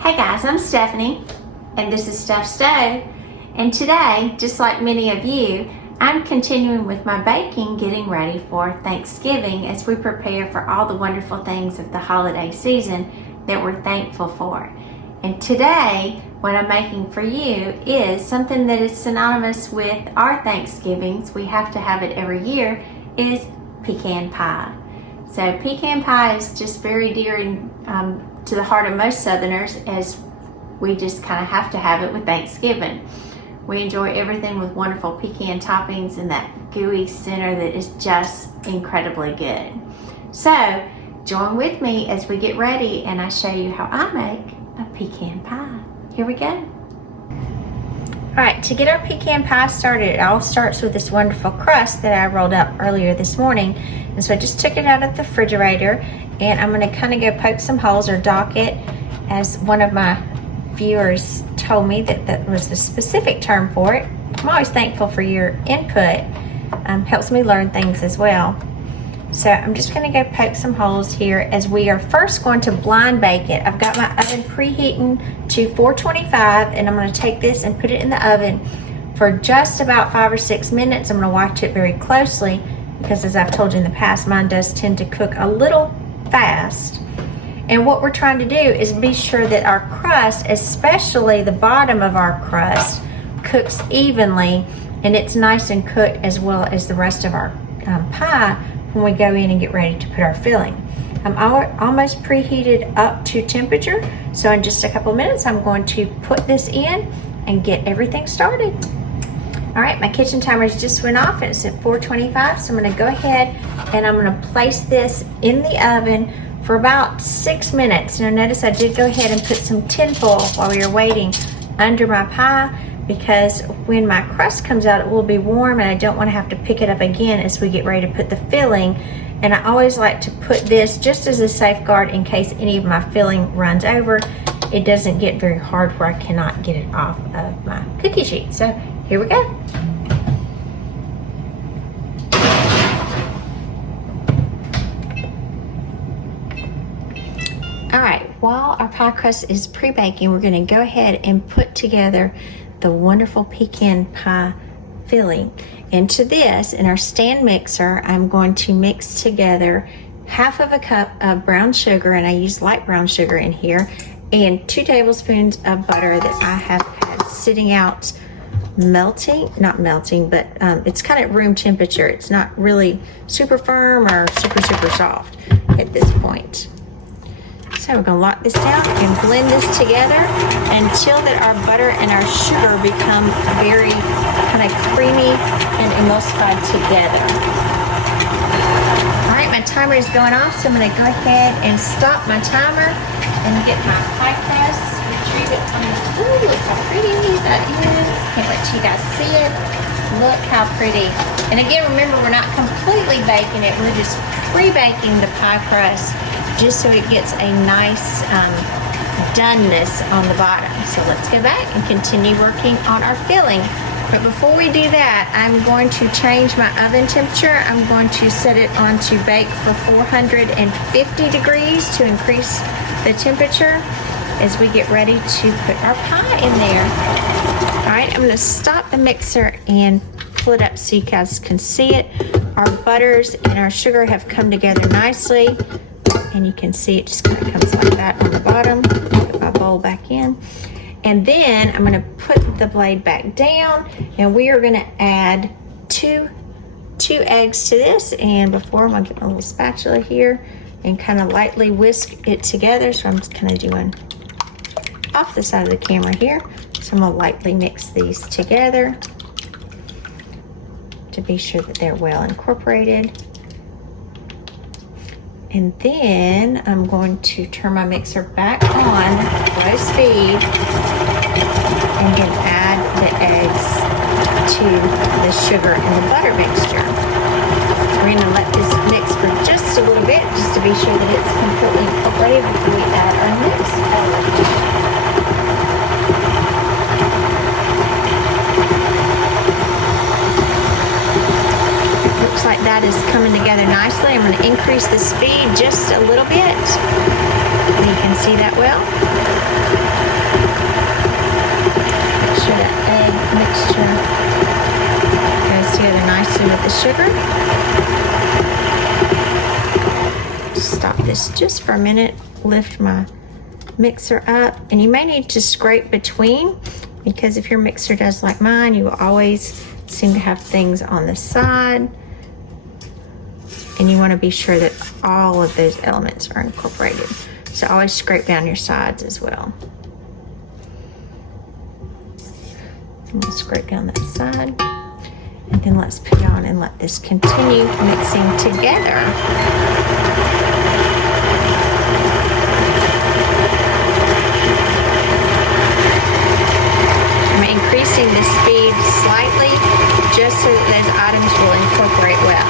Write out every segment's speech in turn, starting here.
Hey guys, I'm Stephanie, and this is Steph Stove. And today, just like many of you, I'm continuing with my baking, getting ready for Thanksgiving as we prepare for all the wonderful things of the holiday season that we're thankful for. And today, what I'm making for you is something that is synonymous with our Thanksgivings. We have to have it every year, is pecan pie. So pecan pie is just very dear to the heart of most Southerners, as we just kind of have to have it with Thanksgiving. We enjoy everything with wonderful pecan toppings and that gooey center that is just incredibly good. So join with me as we get ready and I show you how I make a pecan pie. Here we go. All right, to get our pecan pie started, it all starts with this wonderful crust that I rolled up earlier this morning. And so I just took it out of the refrigerator, and I'm gonna kind of go poke some holes or dock it, as one of my viewers told me that was the specific term for it. I'm always thankful for your input. Helps me learn things as well. So I'm just gonna go poke some holes here as we are first going to blind bake it. I've got my oven preheating to 425, and I'm gonna take this and put it in the oven for just about 5 or 6 minutes. I'm gonna watch it very closely because, as I've told you in the past, mine does tend to cook a little fast. And what we're trying to do is be sure that our crust, especially the bottom of our crust, cooks evenly and it's nice and cooked, as well as the rest of our pie when we go in and get ready to put our filling. I'm almost preheated up to temperature, so in just a couple of minutes I'm going to put this in and get everything started. All right, my kitchen timers just went off and it's at 425, so I'm gonna go ahead and I'm gonna place this in the oven for about 6 minutes. Now notice I did go ahead and put some tin foil while we were waiting under my pie, because when my crust comes out it will be warm and I don't want to have to pick it up again as we get ready to put the filling. And I always like to put this just as a safeguard in case any of my filling runs over. It doesn't get very hard where I cannot get it off of my cookie sheet. So here we go. All right, while our pie crust is pre-baking, we're gonna go ahead and put together the wonderful pecan pie filling. Into this, in our stand mixer, I'm going to mix together 1/2 cup of brown sugar, and I use light brown sugar in here, and 2 tablespoons of butter that I have had sitting out not melting, but it's kind of room temperature. It's not really super firm or super soft at this point. So we're gonna lock this down and blend this together until that our butter and our sugar become very kind of creamy and emulsified together. All right, my timer is going off, so I'm gonna go ahead and stop my timer and get my pie crust, retrieve it from the, ooh, look how pretty that is. Can't wait till you guys see it. Look how pretty. And again, remember, we're not completely baking it, we're just pre-baking the pie crust, just so it gets a nice doneness on the bottom. So let's go back and continue working on our filling. But before we do that, I'm going to change my oven temperature. I'm going to set it on to bake for 450 degrees to increase the temperature as we get ready to put our pie in there. All right, I'm gonna stop the mixer and pull it up so you guys can see it. Our butters and our sugar have come together nicely, and you can see it just kind of comes like that on the bottom. Put my bowl back in, and then I'm going to put the blade back down, and we are going to add two eggs to this. And before, I'm going to get my little spatula here and kind of lightly whisk it together. So I'm just kind of doing off the side of the camera here. So I'm going to lightly mix these together to be sure that they're well incorporated. And then I'm going to turn my mixer back on low speed and then add the eggs to the sugar and the butter mixture. So we're going to let this mix for just a little bit, just to be sure that it's completely incorporated before we add our mix. Like that is coming together nicely. I'm going to increase the speed just a little bit. You can see that well. mixture goes together nicely with the sugar. Stop this just for a minute, lift my mixer up, and you may need to scrape between, because if your mixer does like mine, you will always seem to have things on the side, and you want to be sure that all of those elements are incorporated. So always scrape down your sides as well. I'm going to scrape down that side, and then let's put it on and let this continue mixing together. I'm increasing the speed slightly just so that those items will incorporate well.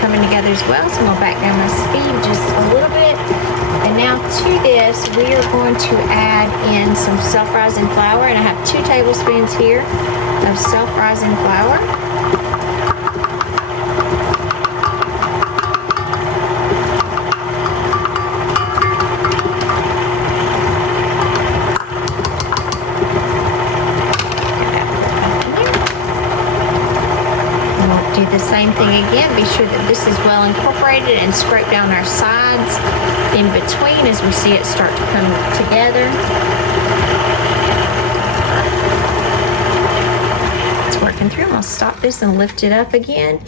Coming together as well, so I'm going to back down my speed just a little bit. And now to this, we are going to add in some self-rising flour, and I have 2 tablespoons here of self-rising flour. Do the same thing again. Be sure that this is well incorporated, and scrape down our sides in between as we see it start to come together. It's working through. I'll stop this and lift it up again,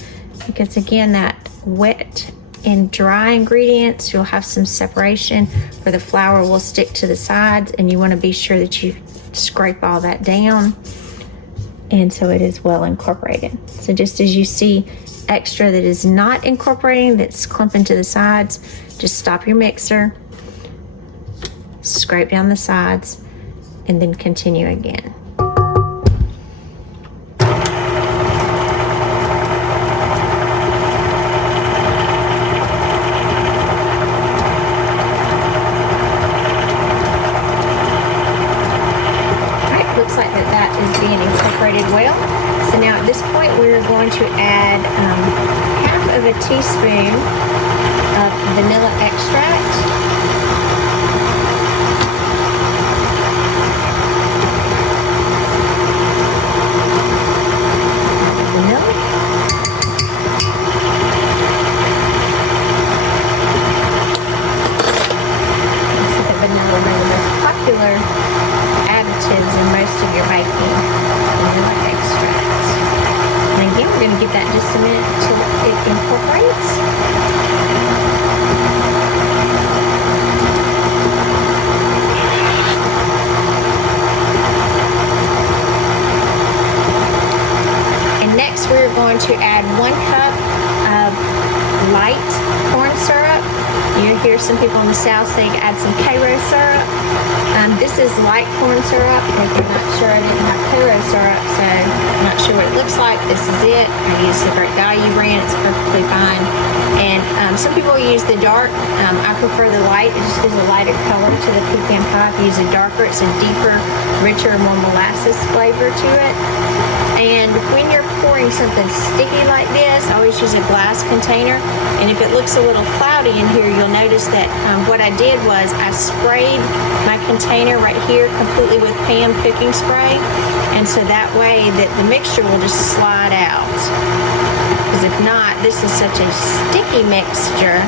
because again, that wet and dry ingredients, you'll have some separation where the flour will stick to the sides, and you want to be sure that you scrape all that down, and so it is well incorporated. So just as you see extra that is not incorporating, that's clumping to the sides, just stop your mixer, scrape down the sides, and then continue again. Looks like that is being incorporated well. So now at this point, we're going to add half of a teaspoon of vanilla extract. Vanilla. So the vanilla is one of the most popular additives in most of your baking, vanilla extract. And again, we're going to give that just a minute until it incorporates. And next we're going to add 1 cup of light corn syrup. You hear some people in the South say add some Karo syrup. This is light corn syrup. If you're not sure, I didn't have Karo syrup, so I'm not sure what it looks like. This is it. I use the Great Value brand. It's perfectly fine. And some people use the dark. I prefer the light. It just gives a lighter color to the pecan pie. If you use a darker, it's a deeper, richer, more molasses flavor to it. And when you're pouring something sticky like this, always use a glass container. And if it looks a little cloudy in here, you'll notice that what I did was I sprayed my container right here completely with Pam cooking spray. And so that way that the mixture will just slide out. Because if not, this is such a sticky mixture,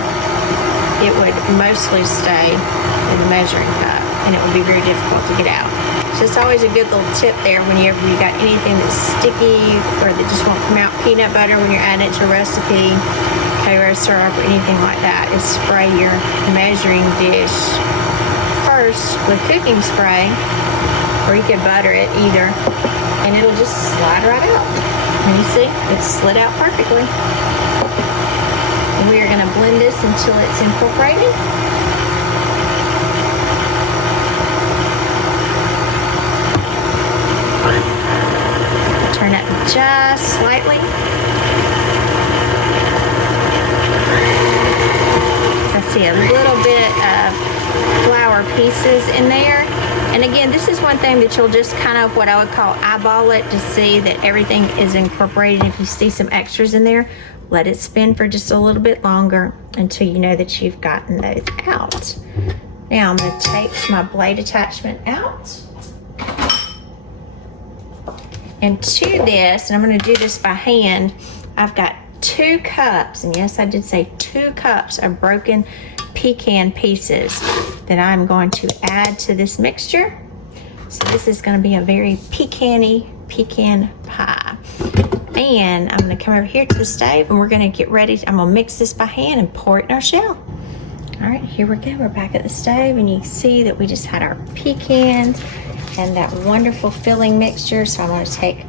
it would mostly stay in the measuring cup, and it would be very difficult to get out. So it's always a good little tip there whenever you got anything that's sticky or that just won't come out. Peanut butter, when you're adding it to a recipe, Karo syrup, or anything like that, is spray your measuring dish first with cooking spray, or you could butter it either, and it'll just slide right out. And you see, it's slid out perfectly. And we are going to blend this until it's incorporated. Turn it just slightly. I see a little bit of flour pieces in there. And again, this is why one thing that you'll just kind of, what I would call, eyeball it to see that everything is incorporated. If you see some extras in there, let it spin for just a little bit longer until you know that you've gotten those out. Now I'm going to take my blade attachment out. And to this, and I'm going to do this by hand, I've got 2 cups, and yes, I did say 2 cups of broken pecan pieces that I'm going to add to this mixture. So this is going to be a very pecan-y pecan pie. And I'm going to come over here to the stove, and we're going to get ready. I'm going to mix this by hand and pour it in our shell. All right, here we go. We're back at the stove, and you can see that we just had our pecans and that wonderful filling mixture. So I'm going to take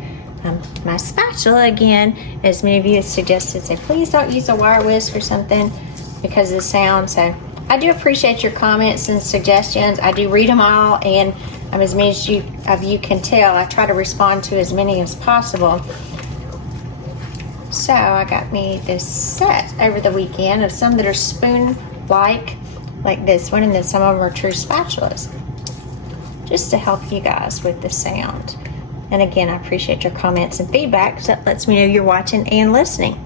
my spatula again. As many of you have suggested, say please don't use a wire whisk or something because of the sound. So I do appreciate your comments and suggestions. I do read them all, and as many of you can tell, I try to respond to as many as possible. So I got me this set over the weekend of some that are spoon-like, like this one, and then some of them are true spatulas, just to help you guys with the sound. And again, I appreciate your comments and feedback, because that lets me know you're watching and listening.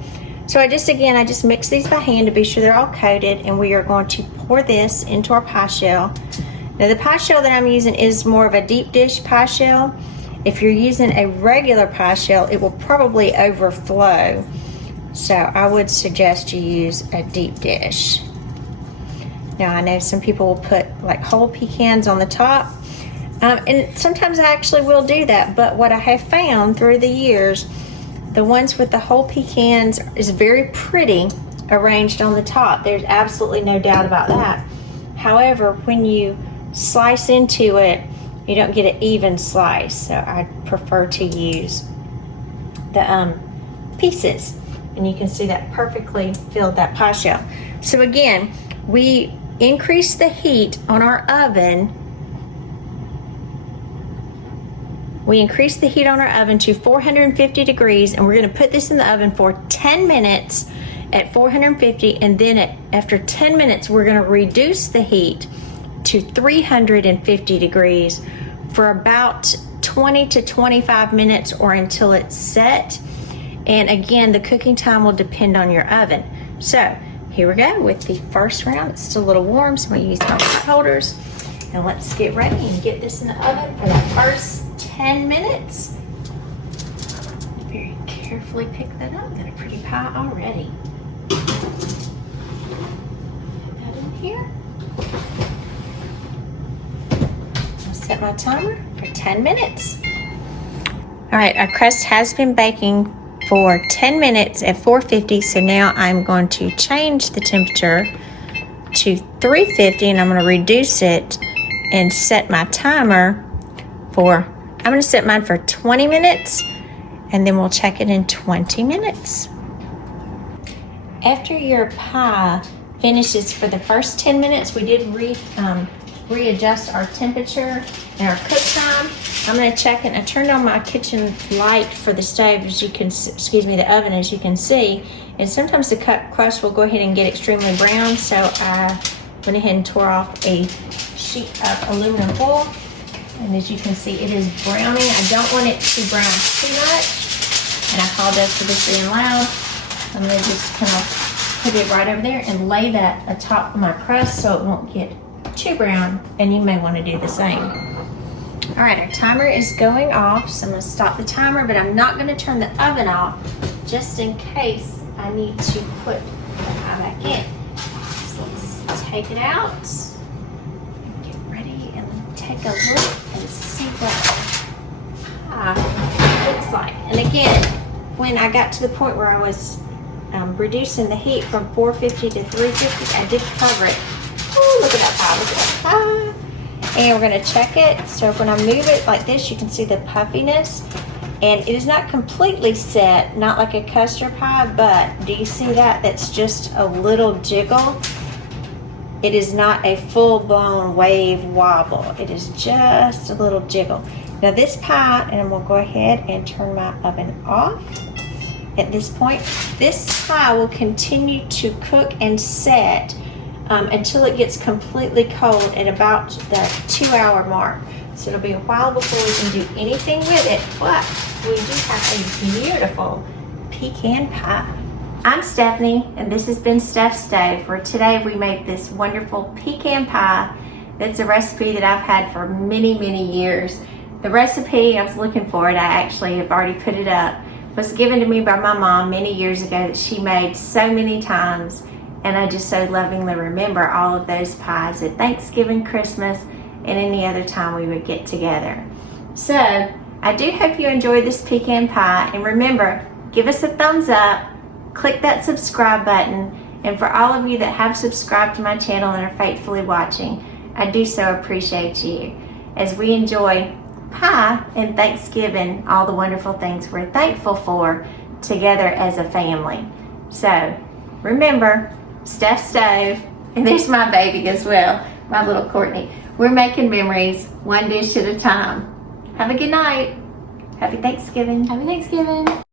So I just mix these by hand to be sure they're all coated, and we are going to pour this into our pie shell. Now the pie shell that I'm using is more of a deep dish pie shell. If you're using a regular pie shell, it will probably overflow. So I would suggest you use a deep dish. Now I know some people will put like whole pecans on the top. And sometimes I actually will do that, but what I have found through the years, the ones with the whole pecans is very pretty arranged on the top. There's absolutely no doubt about that. However, when you slice into it, you don't get an even slice. So I prefer to use the pieces. And you can see that perfectly filled that pie shell. So again, we increase the heat on our oven. We increase the heat on our oven to 450 degrees, and we're going to put this in the oven for 10 minutes at 450, and then after 10 minutes we're going to reduce the heat to 350 degrees for about 20 to 25 minutes or until it's set. And again, the cooking time will depend on your oven. So here we go with the first round. It's still a little warm, so I'm going to use my pot holders. And let's get ready and get this in the oven for the first 10 minutes. Very carefully pick that up. Got a pretty pie already. Put that in here. I'll set my timer for 10 minutes. All right, our crust has been baking for 10 minutes at 450, so now I'm going to change the temperature to 350, and I'm going to reduce it and set my timer for, I'm going to set mine for 20 minutes, and then we'll check it in 20 minutes. After your pie finishes for the first 10 minutes, we did readjust our temperature and our cook time. I'm going to check it. I turned on my kitchen light for the stove, as you can, the oven, as you can see. And sometimes the crust will go ahead and get extremely brown, so I went ahead and tore off a sheet of aluminum foil. And as you can see, it is browning. I don't want it to brown too much, and I apologize for this being loud. I'm going to just kind of put it right over there and lay that atop of my crust so it won't get too brown, and you may want to do the same. All right, our timer is going off, so I'm going to stop the timer, but I'm not going to turn the oven off just in case I need to put the pie back in. So let's take it out, get ready, and take a look and see what pie looks like. And again, when I got to the point where I was reducing the heat from 450 to 350, I did cover it. Oh, look at that pie, look at that pie. And we're going to check it. So when I move it like this, you can see the puffiness. And it is not completely set, not like a custard pie, but do you see that? That's just a little jiggle. It is not a full-blown wave wobble. It is just a little jiggle. Now this pie, and I'm going to go ahead and turn my oven off at this point. This pie will continue to cook and set until it gets completely cold at about the 2-hour mark. So it'll be a while before we can do anything with it, but we do have a beautiful pecan pie. I'm Stephanie, and this has been Steph's Stove, where today we made this wonderful pecan pie. That's a recipe that I've had for many, many years. The recipe, I was looking for it, I actually have already put it up, was given to me by my mom many years ago that she made so many times, and I just so lovingly remember all of those pies at Thanksgiving, Christmas, and any other time we would get together. So, I do hope you enjoyed this pecan pie, and remember, give us a thumbs up, click that subscribe button, and for all of you that have subscribed to my channel and are faithfully watching, I do so appreciate you as we enjoy pie and Thanksgiving, all the wonderful things we're thankful for together as a family. So remember, Steph's Stove, and there's my baby as well, my little Courtney. We're making memories one dish at a time. Have a good night. Happy Thanksgiving. Happy Thanksgiving.